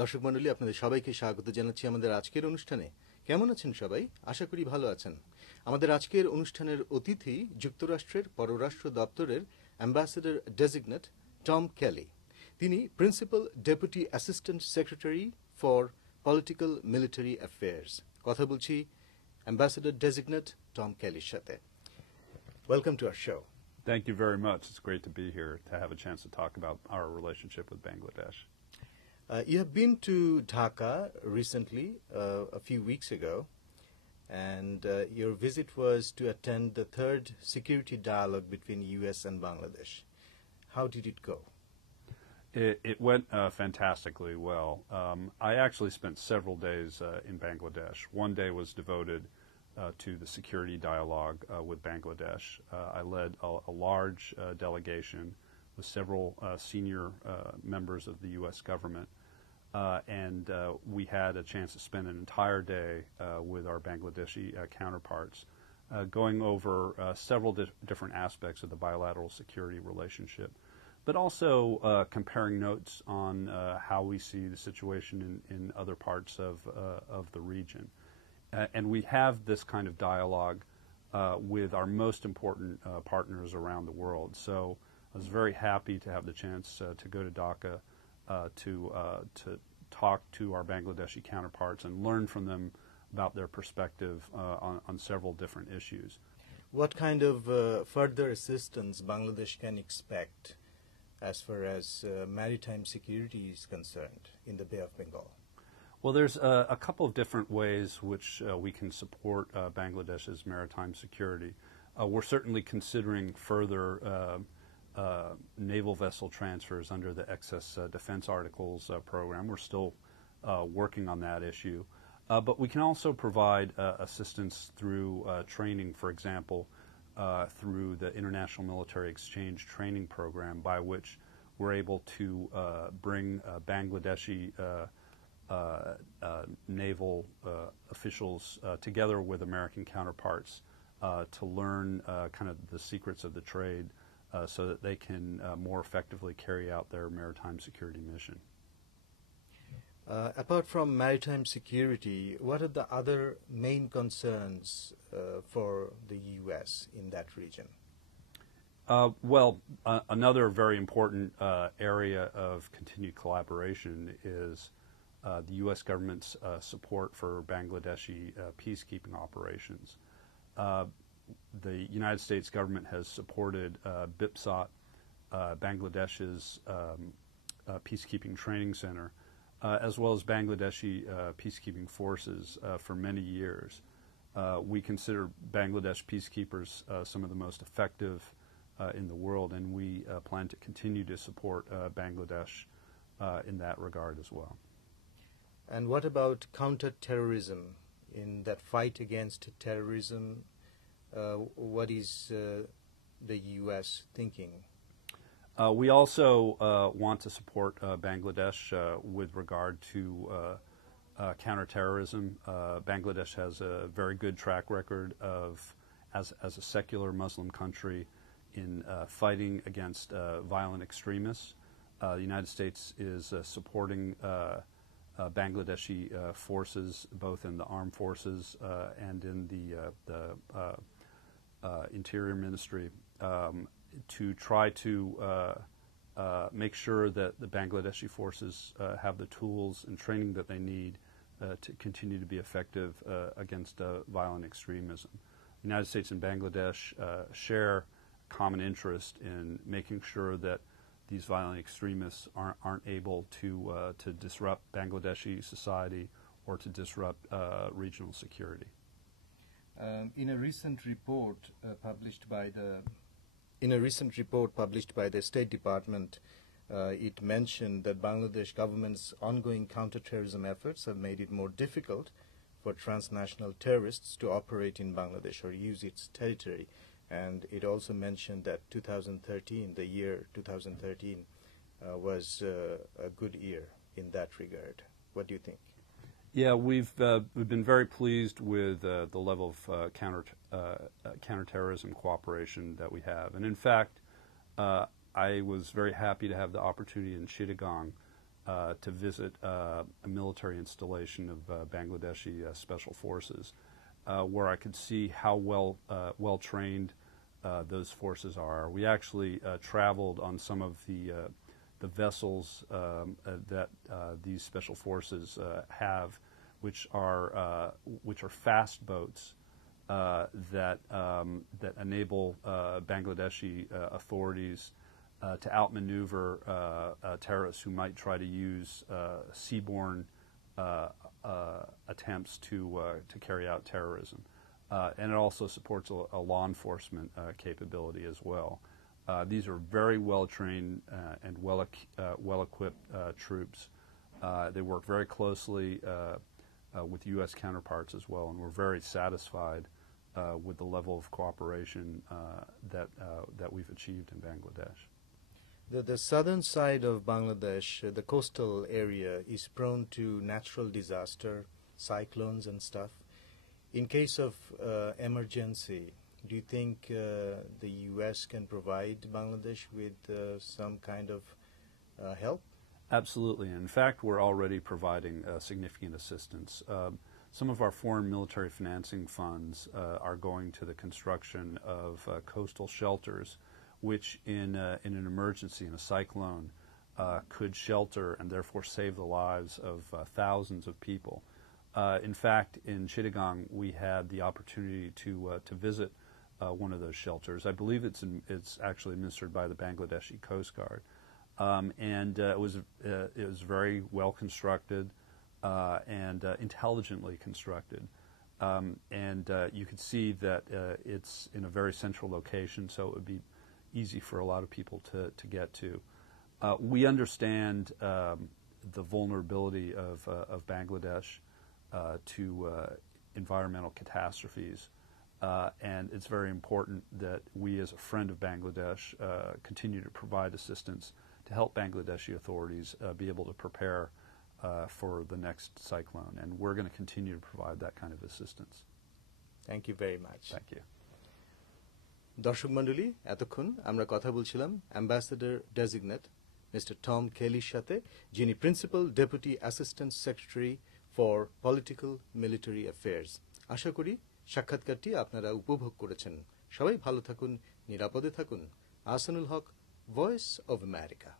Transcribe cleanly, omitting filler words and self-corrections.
দর্শক মণ্ডলী, আপনাদের সবাইকে স্বাগত জানাচ্ছি আমাদের আজকের অনুষ্ঠানে। কেমন আছেন সবাই? আশা করি ভালো আছেন। আমাদের আজকের অনুষ্ঠানের অতিথি যুক্তরাষ্ট্রের পররাষ্ট্র দপ্তরের অ্যাম্বাসেডর ডেজিগনেট টম কেলি। তিনি principal deputy assistant secretary for political military affairs. কথা বলছি অ্যাম্বাসেডর ডেজিগনেট টম কেলির সাথে। Welcome to our show. Thank you very much. It's great to be here to have a chance to talk about our relationship with Bangladesh. You have been to Dhaka recently, a few weeks ago, and your visit was to attend the third security dialogue between U.S. and Bangladesh. How did it go? It went fantastically well. I actually spent several days in Bangladesh. One day was devoted to the security dialogue with Bangladesh. I led a large delegation with several senior members of the U.S. government, and we had a chance to spend an entire day with our Bangladeshi counterparts, going over several different aspects of the bilateral security relationship, but also comparing notes on how we see the situation in other parts of the region. And we have this kind of dialogue with our most important partners around the world. So I was very happy to have the chance to go to Dhaka to talk to our Bangladeshi counterparts and learn from them about their perspective on several different issues. What kind of further assistance Bangladesh can expect as far as maritime security is concerned in the Bay of Bengal? Well, there's a couple of different ways which we can support Bangladesh's maritime security. We're certainly considering further naval vessel transfers under the Excess Defense Articles program. We're still working on that issue. But we can also provide assistance through training, for example, through the International Military Exchange Training Program, by which we're able to bring Bangladeshi naval officials together with American counterparts to learn kind of the secrets of the trade so that they can more effectively carry out their maritime security mission. Apart from maritime security, what are the other main concerns for the U.S. in that region? Another very important area of continued collaboration is the U.S. government's support for Bangladeshi peacekeeping operations. The United States government has supported BIPSOT, Bangladesh's peacekeeping training center, as well as Bangladeshi peacekeeping forces for many years. We consider Bangladesh peacekeepers some of the most effective in the world, and we plan to continue to support Bangladesh in that regard as well. And what about counterterrorism? In that fight against terrorism, what is the U.S. thinking? We also want to support Bangladesh with regard to counterterrorism. Bangladesh has a very good track record as a secular Muslim country in fighting against violent extremists. The United States is supporting Bangladeshi forces, both in the armed forces and in the Interior Ministry, to try to make sure that the Bangladeshi forces have the tools and training that they need to continue to be effective against violent extremism. The United States and Bangladesh share common interest in making sure that these violent extremists aren't able to disrupt Bangladeshi society or to disrupt regional security. In a recent report published by the State Department, it mentioned that Bangladesh government's ongoing counterterrorism efforts have made it more difficult for transnational terrorists to operate in Bangladesh or use its territory. And it also mentioned that 2013, the year 2013, was a good year in that regard. What do you think? Yeah, we've been very pleased with the level of counterterrorism cooperation that we have. And in fact, I was very happy to have the opportunity in Chittagong to visit a military installation of Bangladeshi special forces, where I could see how well trained those forces are. We actually traveled on some of the vessels that these special forces have, which are fast boats that enable Bangladeshi authorities to outmaneuver terrorists who might try to use seaborne attempts to carry out terrorism. And it also supports a law enforcement capability as well. These are very well-trained and well-equipped troops. They work very closely with U.S. counterparts as well, and we're very satisfied with the level of cooperation that we've achieved in Bangladesh. The southern side of Bangladesh, the coastal area, is prone to natural disaster, cyclones and stuff. In case of emergency, do you think the U.S. can provide Bangladesh with some kind of help? Absolutely. In fact, we're already providing significant assistance. Some of our foreign military financing funds are going to the construction of coastal shelters, which in an emergency, in a cyclone, could shelter and therefore save the lives of thousands of people. In fact, in Chittagong, we had the opportunity to visit one of those shelters. I believe it's actually administered by the Bangladeshi Coast Guard, and it was very well constructed and intelligently constructed. And you could see that it's in a very central location, so it would be easy for a lot of people to get to. We understand the vulnerability of Bangladesh to environmental catastrophes, and it's very important that we, as a friend of Bangladesh, continue to provide assistance to help Bangladeshi authorities be able to prepare for the next cyclone, and we're going to continue to provide that kind of assistance. Thank you very much. Thank you. দর্শক মণ্ডলী, এতক্ষণ আমরা কথা বলছিলাম ambassador designate mister Tom কেলির সাথে, যিনি principal deputy assistant secretary for political military affairs. আশা করি সাক্ষাৎকারটি আপনারা উপভোগ করেছেন। সবাই ভালো থাকুন, নিরাপদে থাকুন। আহসানুল হক, ভয়েস অব আমেরিকা।